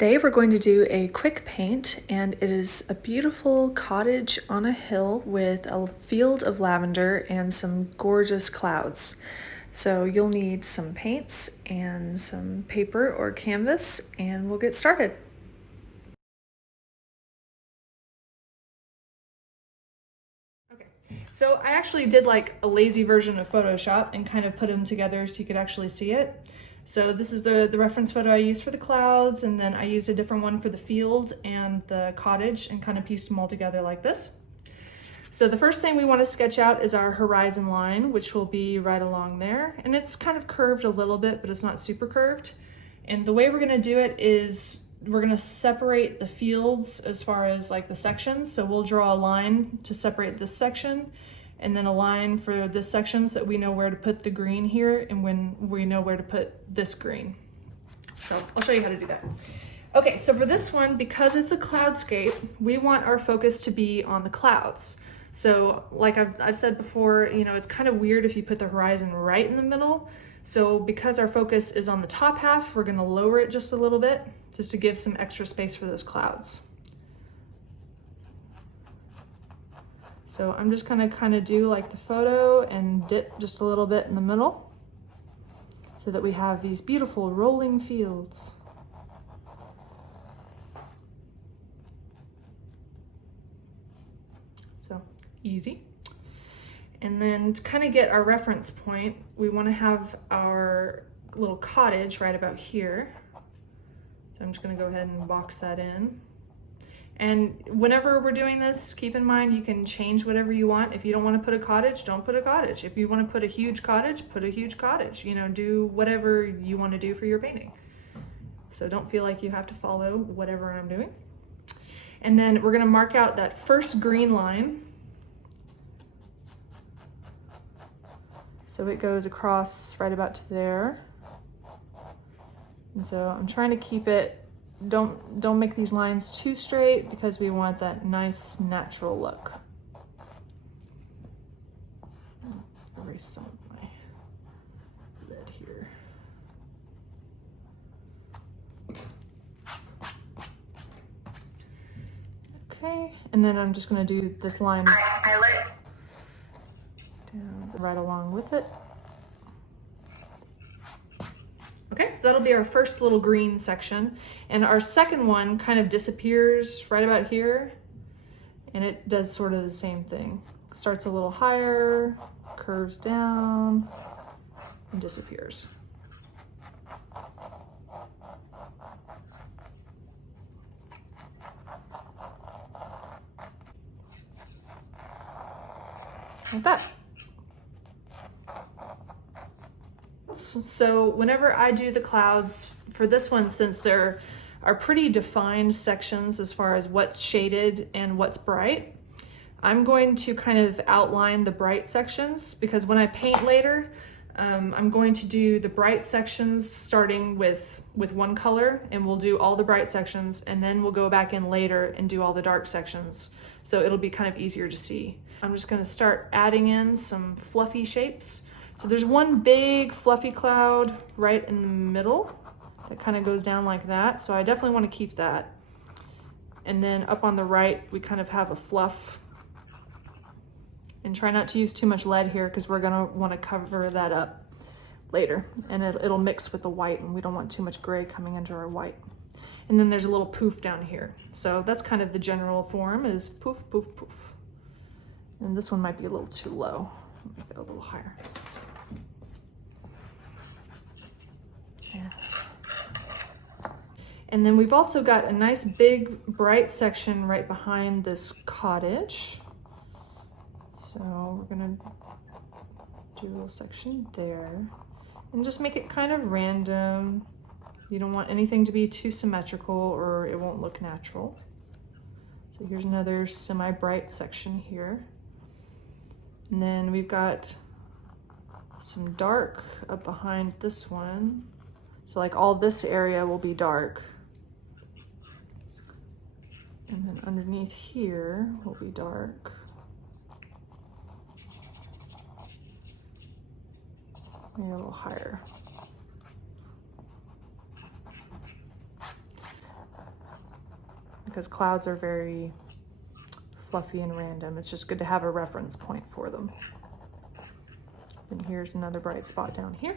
Today we're going to do a quick paint, and it is a beautiful cottage on a hill with a field of lavender and some gorgeous clouds. So you'll need some paints and some paper or canvas, and we'll get started. Okay, so I actually did like a lazy version of Photoshop and kind of put them together so you could actually see it. So this is the reference photo I used for the clouds, and then I used a different one for the field and the cottage and kind of pieced them all together like this. So the first thing we want to sketch out is our horizon line, which will be right along there. And it's kind of curved a little bit, but it's not super curved. And the way we're going to do it is we're going to separate the fields as far as like the sections. So we'll draw a line to separate this section, and then a line for this section so that we know where to put the green here and when we know where to put this green. So I'll show you how to do that. Okay, so for this one, because it's a cloudscape, we want our focus to be on the clouds. So like I've said before, you know, it's kind of weird if you put the horizon right in the middle. So because our focus is on the top half, we're gonna lower it just a little bit, just to give some extra space for those clouds. So I'm just gonna kind of do like the photo and dip just a little bit in the middle so that we have these beautiful rolling fields. So easy. And then to kind of get our reference point, we want to have our little cottage right about here. So I'm just gonna go ahead and box that in. And whenever we're doing this, keep in mind you can change whatever you want. If you don't want to put a cottage, don't put a cottage. If you want to put a huge cottage, put a huge cottage. You know, do whatever you want to do for your painting. So don't feel like you have to follow whatever I'm doing. And then we're going to mark out that first green line. So it goes across right about to there. And so I'm trying to keep it, don't make these lines too straight because we want that nice natural look. Erase some of my lead here. Okay, and then I'm just going to do this line down right along with it. Okay, so that'll be our first little green section. And our second one kind of disappears right about here. And it does sort of the same thing. Starts a little higher, curves down, and disappears. Like that. So whenever I do the clouds, for this one, since there are pretty defined sections as far as what's shaded and what's bright, I'm going to kind of outline the bright sections, because when I paint later, I'm going to do the bright sections starting with one color, and we'll do all the bright sections, and then we'll go back in later and do all the dark sections. So it'll be kind of easier to see. I'm just going to start adding in some fluffy shapes. So there's one big fluffy cloud right in the middle that kind of goes down like that. So I definitely want to keep that. And then up on the right, we kind of have a fluff. And try not to use too much lead here because we're going to want to cover that up later. And it'll mix with the white, and we don't want too much gray coming into our white. And then there's a little poof down here. So that's kind of the general form, is poof, poof, poof. And this one might be a little too low. Make that a little higher. Yeah. And then we've also got a nice big bright section right behind this cottage. So we're gonna do a little section there and just make it kind of random. You don't want anything to be too symmetrical or it won't look natural. So here's another semi-bright section here. And then we've got some dark up behind this one. So like all this area will be dark. And then underneath here will be dark. Maybe a little higher. because clouds are very fluffy and random. It's just good to have a reference point for them. And here's another bright spot down here.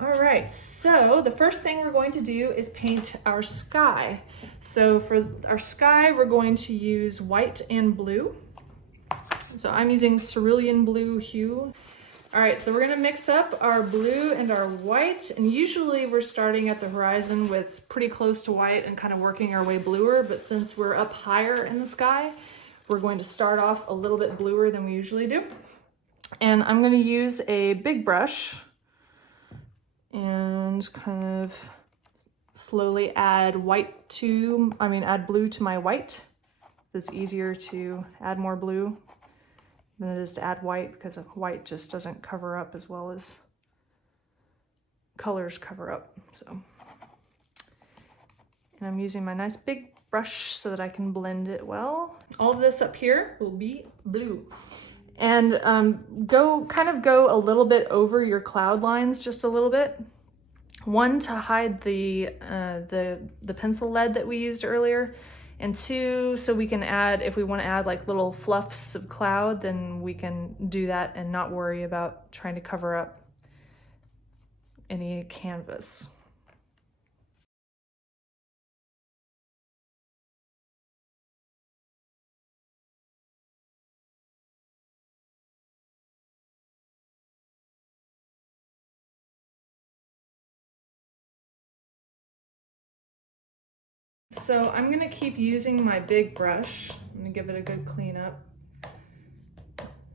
All right, so the first thing we're going to do is paint our sky. So for our sky, we're going to use white and blue. So I'm using cerulean blue hue. All right, so we're gonna mix up our blue and our white, and usually we're starting at the horizon with pretty close to white and kind of working our way bluer, but since we're up higher in the sky, we're going to start off a little bit bluer than we usually do. And I'm gonna use a big brush and kind of slowly add add blue to my white. It's easier to add more blue than it is to add white, because white just doesn't cover up as well as colors cover up. So, and I'm using my nice big brush so that I can blend it well. All of this up here will be blue. And go a little bit over your cloud lines, just a little bit. One, to hide the pencil lead that we used earlier, and two, so we can add, if we want to add like little fluffs of cloud, then we can do that and not worry about trying to cover up any canvas. So I'm gonna keep using my big brush. I'm gonna give it a good clean up.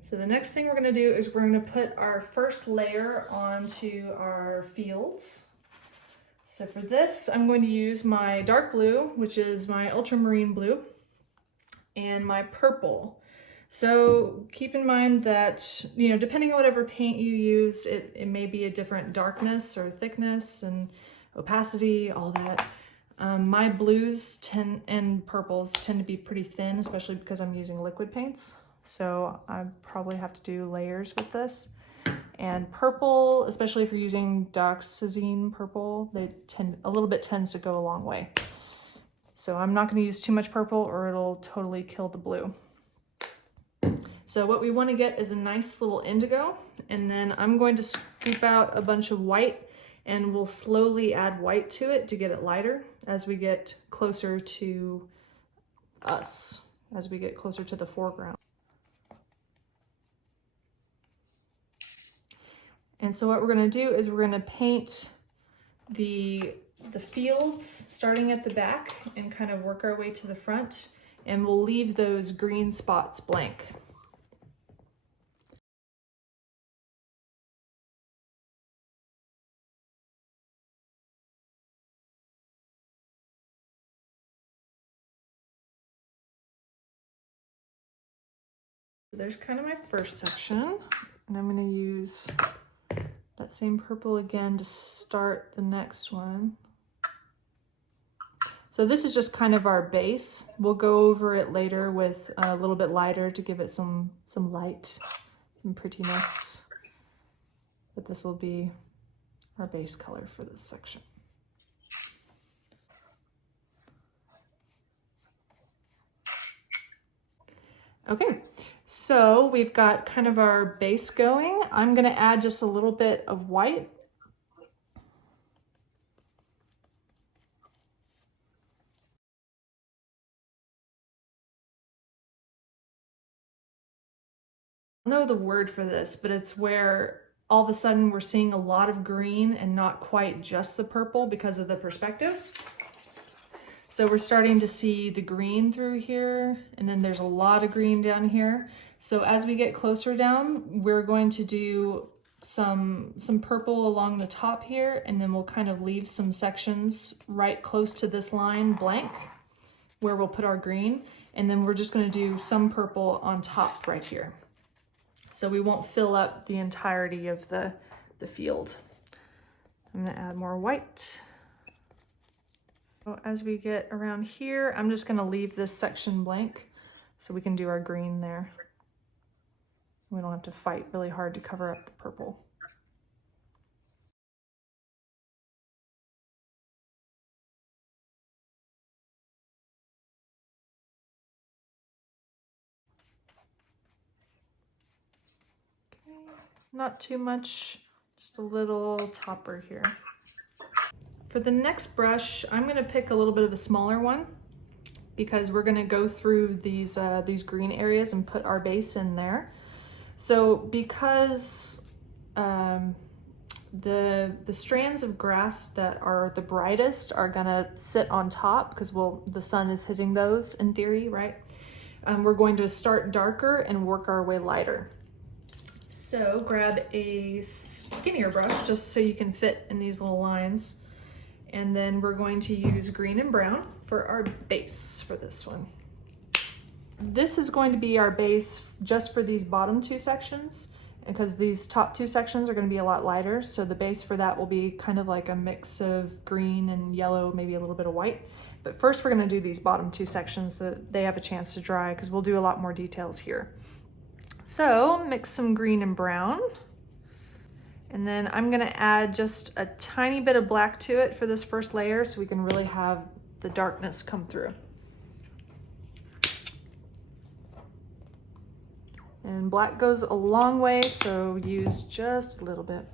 So the next thing we're gonna do is we're gonna put our first layer onto our fields. So for this, I'm going to use my dark blue, which is my ultramarine blue, and my purple. So keep in mind that, you know, depending on whatever paint you use, it may be a different darkness or thickness and opacity, all that. My blues and purples tend to be pretty thin, especially because I'm using liquid paints. So I probably have to do layers with this. And purple, especially if you're using dioxazine purple, a little bit tends to go a long way. So I'm not going to use too much purple or it'll totally kill the blue. So what we want to get is a nice little indigo, and then I'm going to scoop out a bunch of white, and we'll slowly add white to it to get it lighter as we get closer to us, as we get closer to the foreground. And so what we're going to do is we're going to paint the fields starting at the back and kind of work our way to the front, and we'll leave those green spots blank. There's kind of my first section, and I'm going to use that same purple again to start the next one. So this is just kind of our base. We'll go over it later with a little bit lighter to give it some light, some prettiness. But this will be our base color for this section. Okay, so we've got kind of our base going. I'm gonna add just a little bit of white. I don't know the word for this, but it's where all of a sudden we're seeing a lot of green and not quite just the purple because of the perspective. So we're starting to see the green through here, and then there's a lot of green down here. So as we get closer down, we're going to do some purple along the top here, and then we'll kind of leave some sections right close to this line blank where we'll put our green, and then we're just going to do some purple on top right here. So we won't fill up the entirety of the field. I'm going to add more white. As we get around here, I'm just going to leave this section blank so we can do our green there. We don't have to fight really hard to cover up the purple. Not too much, just a little topper here. For the next brush, I'm gonna pick a little bit of a smaller one because we're gonna go through these green areas and put our base in there. So because the strands of grass that are the brightest are gonna sit on top because the sun is hitting those in theory, right? We're going to start darker and work our way lighter. So grab a skinnier brush just so you can fit in these little lines. And then we're going to use green and brown for our base for this one. This is going to be our base just for these bottom two sections, because these top two sections are going to be a lot lighter. So the base for that will be kind of like a mix of green and yellow, maybe a little bit of white. But first we're going to do these bottom two sections so that they have a chance to dry, because we'll do a lot more details here. So mix some green and brown. And then I'm gonna add just a tiny bit of black to it for this first layer so we can really have the darkness come through. And black goes a long way, so use just a little bit.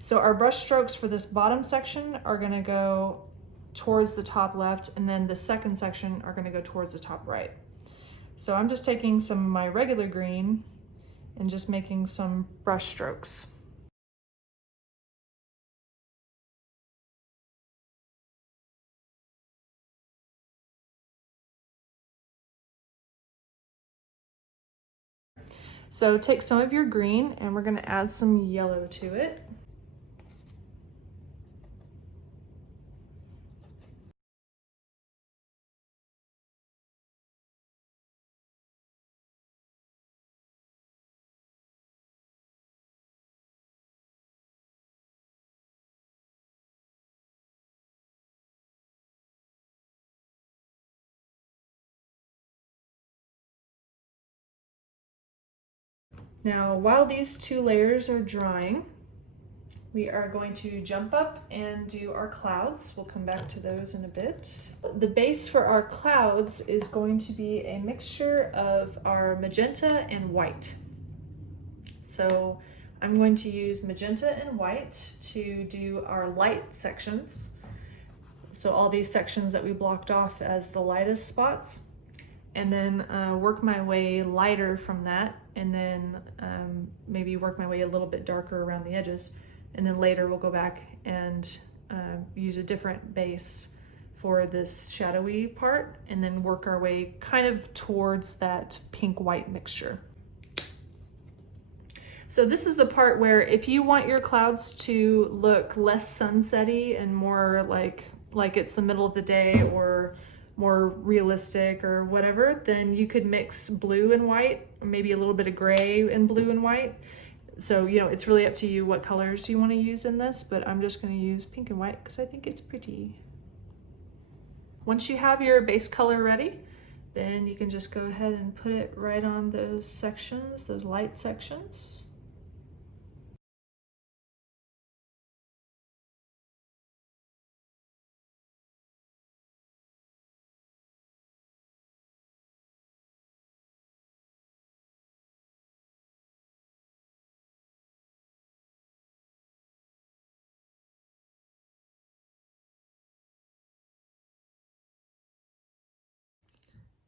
So our brush strokes for this bottom section are gonna go towards the top left, and then the second section are gonna go towards the top right. So I'm just taking some of my regular green and just making some brush strokes. So take some of your green and we're gonna add some yellow to it. Now, while these two layers are drying, we are going to jump up and do our clouds. We'll come back to those in a bit. The base for our clouds is going to be a mixture of our magenta and white. So I'm going to use magenta and white to do our light sections. So all these sections that we blocked off as the lightest spots, and then work my way lighter from that, and then maybe work my way a little bit darker around the edges. And then later we'll go back and use a different base for this shadowy part, and then work our way kind of towards that pink-white mixture. So this is the part where if you want your clouds to look less sunsetty and more like it's the middle of the day or more realistic or whatever, then you could mix blue and white, or maybe a little bit of gray and blue and white. So, you know, it's really up to you what colors you want to use in this, but I'm just going to use pink and white because I think it's pretty. Once you have your base color ready, then you can just go ahead and put it right on those sections, those light sections.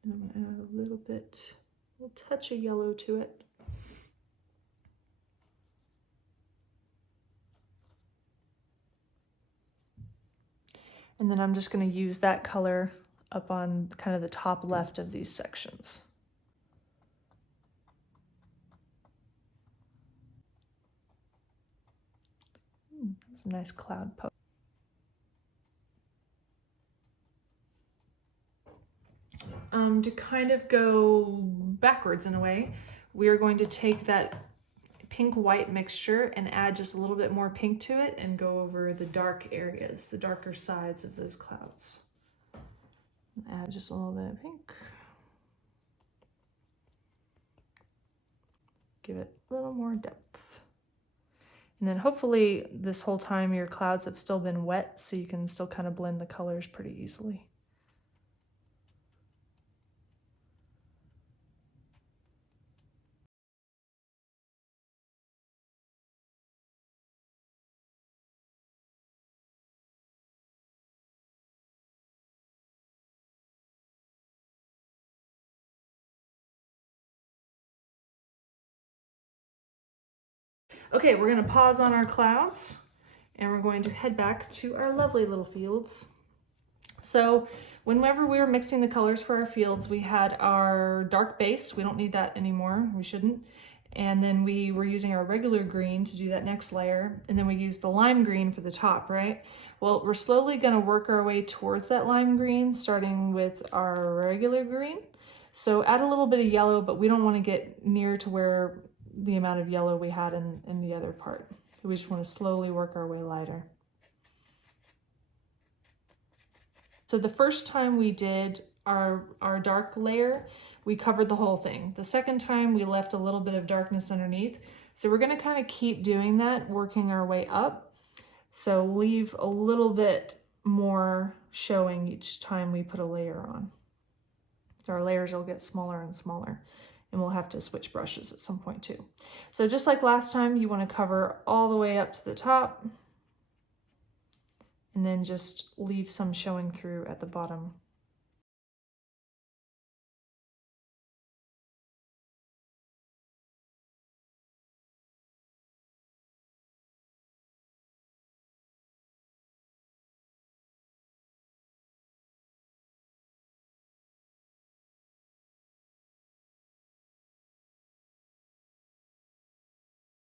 And I'm gonna add a little touch of yellow to it. And then I'm just gonna use that color up on kind of the top left of these sections. That's a nice cloud poke. To kind of go backwards in a way, we are going to take that pink-white mixture and add just a little bit more pink to it and go over the dark areas, the darker sides of those clouds. Add just a little bit of pink. Give it a little more depth. And then hopefully this whole time your clouds have still been wet, so you can still kind of blend the colors pretty easily. Okay, we're gonna pause on our clouds and we're going to head back to our lovely little fields. So whenever we were mixing the colors for our fields, we had our dark base. We don't need that anymore, we shouldn't. And then we were using our regular green to do that next layer. And then we used the lime green for the top, right? Well, we're slowly gonna work our way towards that lime green, starting with our regular green. So add a little bit of yellow, but we don't wanna get near to where the amount of yellow we had in the other part. We just want to slowly work our way lighter. So the first time we did our dark layer, we covered the whole thing. The second time we left a little bit of darkness underneath. So we're going to kind of keep doing that, working our way up. So leave a little bit more showing each time we put a layer on. So our layers will get smaller and smaller. And we'll have to switch brushes at some point too. So just like last time, you want to cover all the way up to the top and then just leave some showing through at the bottom.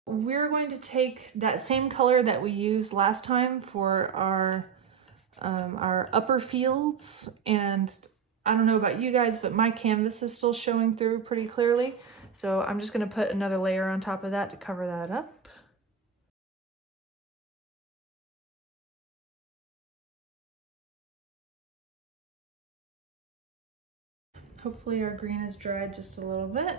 We're going to take that same color that we used last time for our upper fields, and I don't know about you guys, but my canvas is still showing through pretty clearly. So I'm just going to put another layer on top of that to cover that up. Hopefully our green is dried just a little bit.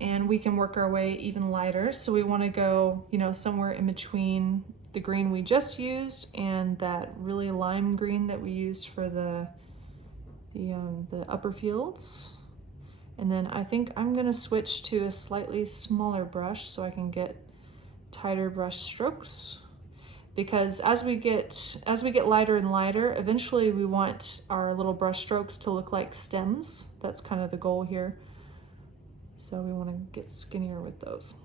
And we can work our way even lighter. So we want to go, you know, somewhere in between the green we just used and that really lime green that we used for the upper fields. And then I think I'm going to switch to a slightly smaller brush so I can get tighter brush strokes. Because as we get lighter and lighter, eventually we want our little brush strokes to look like stems. That's kind of the goal here. So we want to get skinnier with those.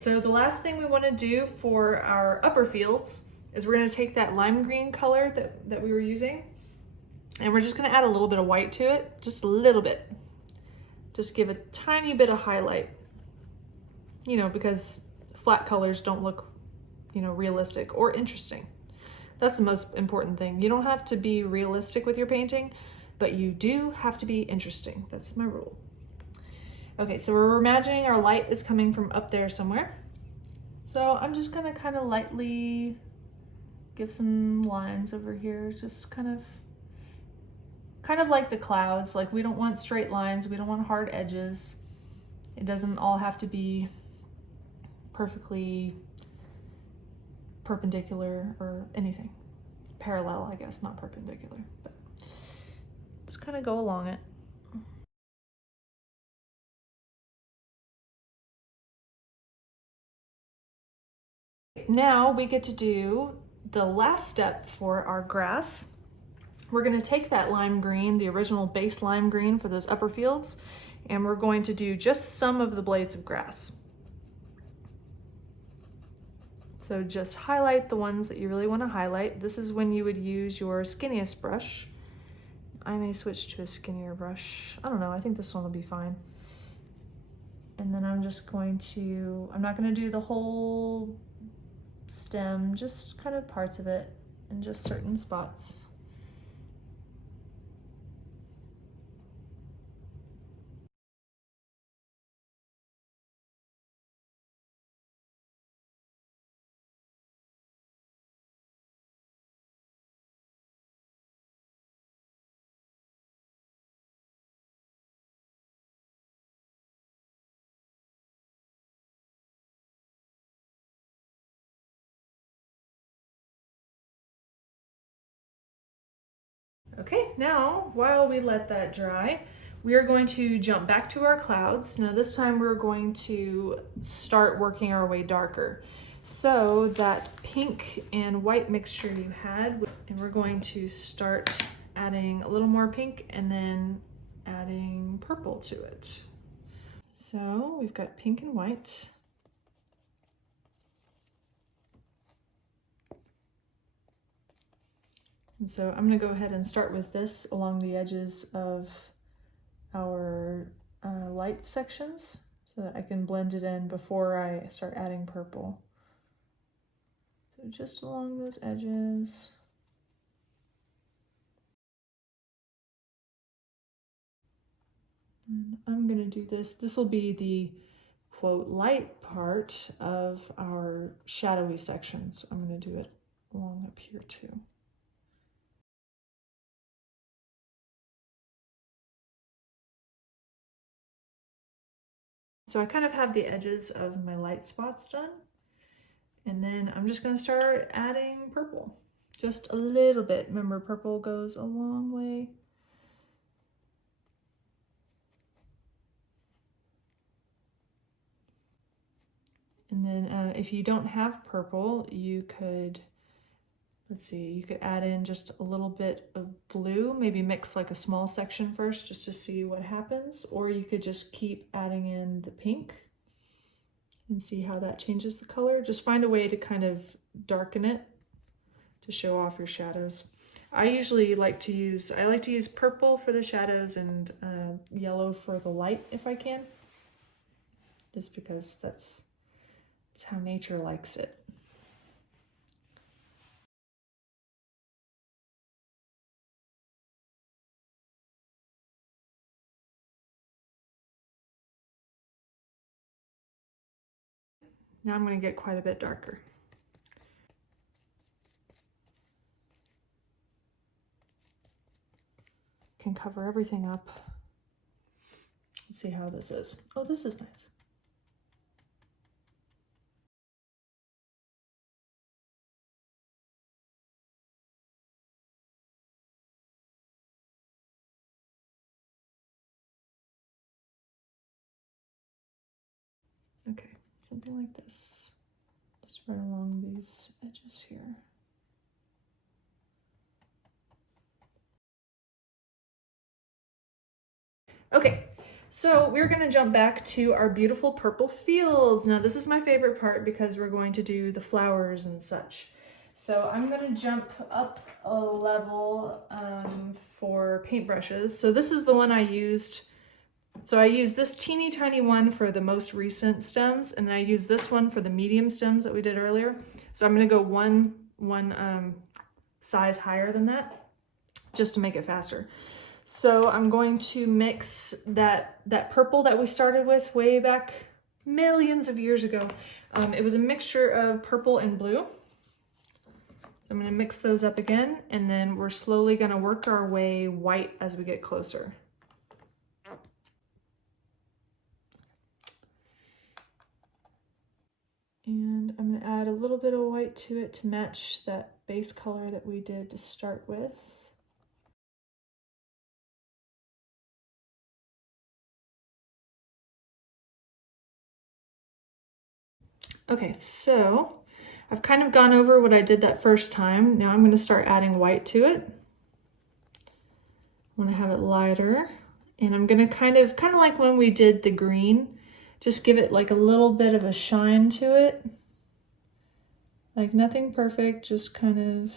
So the last thing we want to do for our upper fields is we're going to take that lime green color that we were using, and we're just going to add a little bit of white to it, just a little bit. Just give a tiny bit of highlight, you know, because flat colors don't look, you know, realistic or interesting. That's the most important thing. You don't have to be realistic with your painting, but you do have to be interesting. That's my rule. Okay, so we're imagining our light is coming from up there somewhere. So I'm just gonna kind of lightly give some lines over here, just kind of like the clouds. Like, we don't want straight lines, we don't want hard edges. It doesn't all have to be perfectly perpendicular or anything. Parallel, I guess, not perpendicular, but just kind of go along it. Now we get to do the last step for our grass. We're going to take that lime green, the original base lime green for those upper fields, and we're going to do just some of the blades of grass. So just highlight the ones that you really want to highlight. This is when you would use your skinniest brush. I may switch to a skinnier brush. I don't know, I think this one will be fine. And then I'm just going to, I'm not going to do the whole stem, just kind of parts of it and just certain spots. Okay, now while we let that dry, we are going to jump back to our clouds. Now this time we're going to start working our way darker. So that pink and white mixture you had, and we're going to start adding a little more pink and then adding purple to it. So we've got pink and white. And so I'm going to go ahead and start with this along the edges of our light sections so that I can blend it in before I start adding purple. So just along those edges. And I'm going to do this. This will be the quote light part of our shadowy sections. I'm going to do it along up here too. So I kind of have the edges of my light spots done. And then I'm just going to start adding purple. Just a little bit. Remember, purple goes a long way. And then if you don't have purple, you could, let's see, you could add in just a little bit of blue, maybe mix like a small section first just to see what happens, or you could just keep adding in the pink and see how that changes the color. Just find a way to kind of darken it to show off your shadows. I usually like to use, purple for the shadows and yellow for the light if I can, just because that's how nature likes it. Now I'm going to get quite a bit darker. Can cover everything up. Let's see how this is. Oh, this is nice. Okay, something like this. Just right along these edges here. Okay, so we're gonna jump back to our beautiful purple fields. Now this is my favorite part because we're going to do the flowers and such. So I'm gonna jump up a level for paintbrushes. So this is the one I used. So I used this teeny tiny one for the most recent stems, and then I used this one for the medium stems that we did earlier. So I'm gonna go one size higher than that, just to make it faster. So I'm going to mix that purple that we started with way back millions of years ago. It was a mixture of purple and blue. So I'm going to mix those up again, and then we're slowly going to work our way white as we get closer. And I'm going to add a little bit of white to it to match that base color that we did to start with. Okay, so I've kind of gone over what I did that first time. Now I'm going to start adding white to it. want to have it lighter. And I'm gonna kind of like when we did the green, just give it like a little bit of a shine to it. Like nothing perfect, just kind of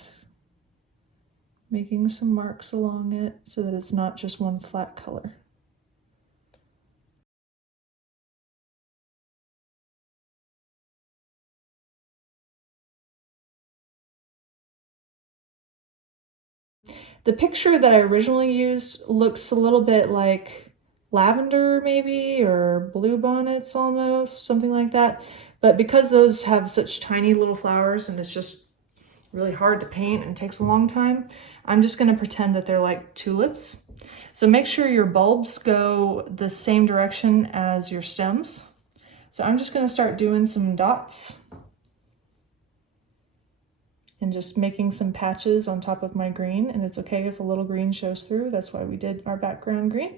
making some marks along it so that it's not just one flat color. The picture that I originally used looks a little bit like lavender maybe, or blue bonnets almost, something like that. But because those have such tiny little flowers and it's just really hard to paint and takes a long time, I'm just gonna pretend that they're like tulips. So make sure your bulbs go the same direction as your stems. So I'm just gonna start doing some dots and just making some patches on top of my green, and it's okay if a little green shows through. That's why we did our background green.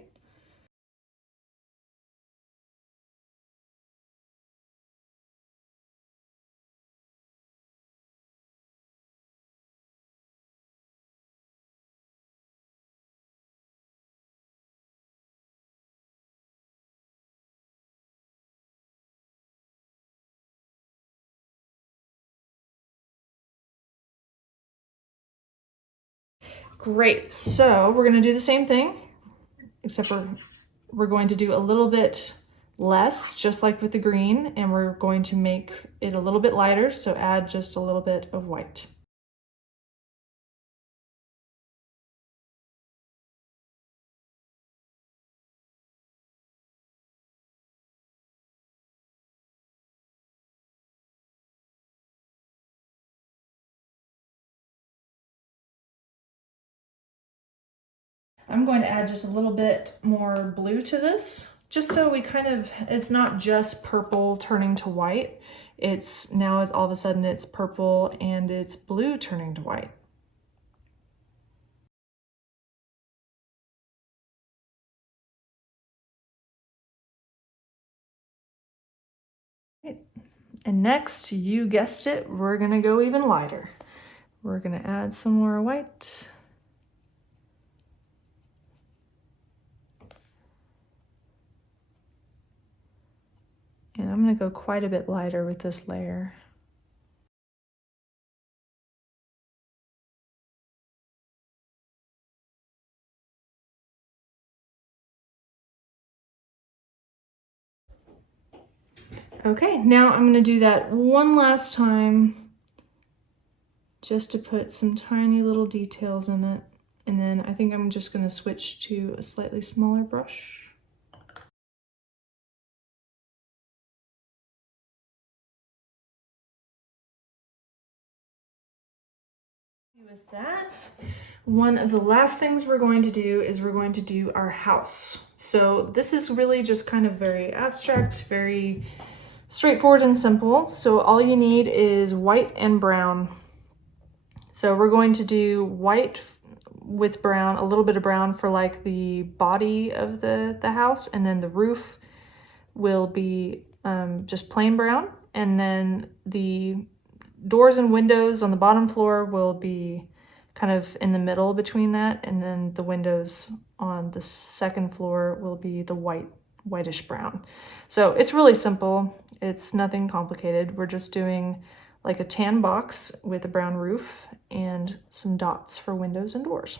Great, so we're gonna do the same thing, except we're going to do a little bit less, just like with the green, and we're going to make it a little bit lighter, so add just a little bit of white. I'm going to add just a little bit more blue to this, just so we it's not just purple turning to white. It's all of a sudden it's purple and it's blue turning to white. And next, you guessed it, we're gonna go even lighter. We're gonna add some more white. And I'm gonna go quite a bit lighter with this layer. Okay, now I'm gonna do that one last time just to put some tiny little details in it. And then I think I'm just gonna switch to a slightly smaller brush. With that, one of the last things we're going to do is we're going to do our house. So this is really just kind of very abstract, very straightforward and simple. So all you need is white and brown. So we're going to do white with brown, a little bit of brown for like the body of the house, and then the roof will be just plain brown, and then the doors and windows on the bottom floor will be kind of in the middle between that, and then the windows on the second floor will be the whitish brown. So it's really simple. It's nothing complicated. We're just doing like a tan box with a brown roof and some dots for windows and doors.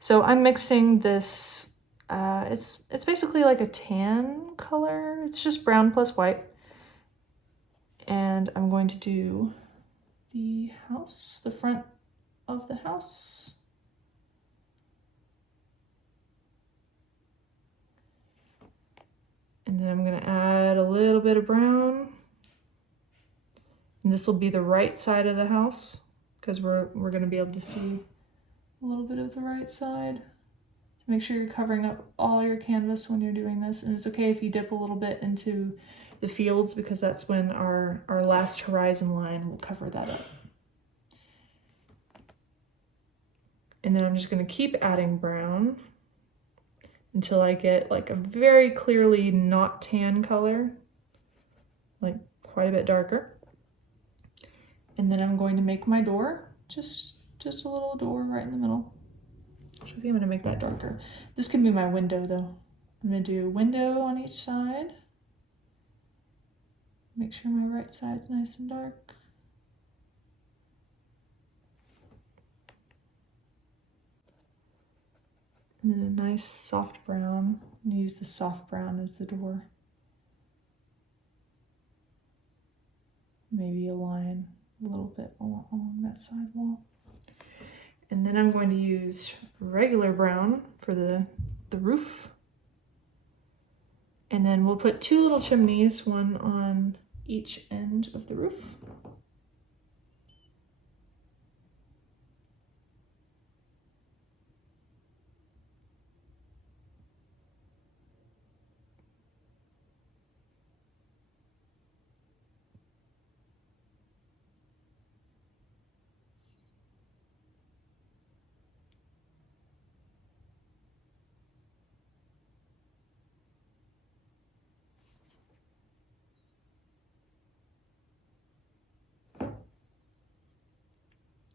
So I'm mixing this, it's basically like a tan color. It's just brown plus white. And I'm going to do the house, the front of the house. And then I'm gonna add a little bit of brown. And this will be the right side of the house, because we're gonna be able to see a little bit of the right side. So make sure you're covering up all your canvas when you're doing this. And it's okay if you dip a little bit into the fields, because that's when our last horizon line will cover that up. And then I'm just gonna keep adding brown until I get like a very clearly not tan color, like quite a bit darker. And then I'm going to make my door, just a little door right in the middle. So I think I'm gonna make that darker. This can be my window though. I'm gonna do window on each side. Make sure my right side's nice and dark. And then a nice soft brown. I'm gonna use the soft brown as the door. Maybe a line a little bit along that side wall. And then I'm going to use regular brown for the roof. And then we'll put two little chimneys, one on each end of the roof.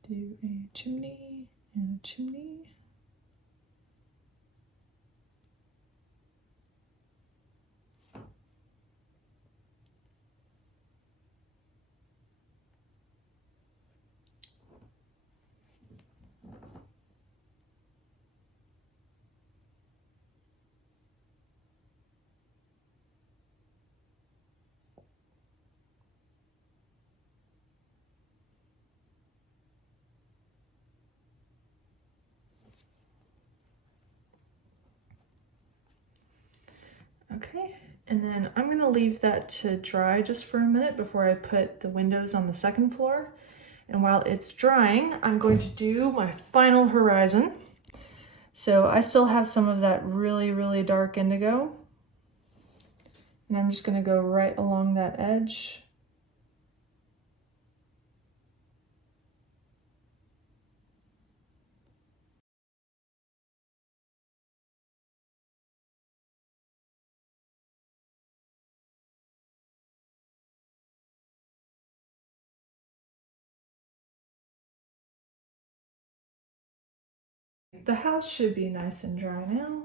Do a chimney and a chimney. Okay, and then I'm gonna leave that to dry just for a minute before I put the windows on the second floor. And while it's drying, I'm going to do my final horizon. So I still have some of that really, really dark indigo. And I'm just gonna go right along that edge. The house should be nice and dry now.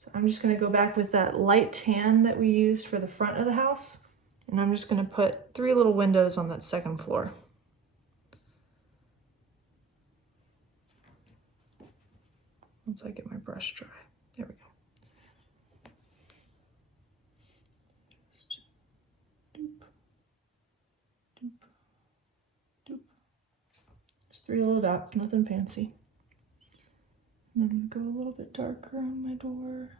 So I'm just gonna go back with that light tan that we used for the front of the house. And I'm just gonna put 3 little windows on that second floor. Once I get my brush dry. There we go. Just doop, doop, doop. Just 3 little dots, nothing fancy. And I'm gonna go a little bit darker on my door.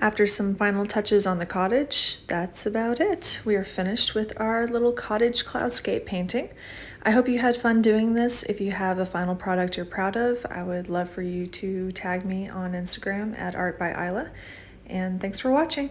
After some final touches on the cottage, that's about it. We are finished with our little cottage cloudscape painting. I hope you had fun doing this. If you have a final product you're proud of, I would love for you to tag me on Instagram at Art by Isla. And thanks for watching.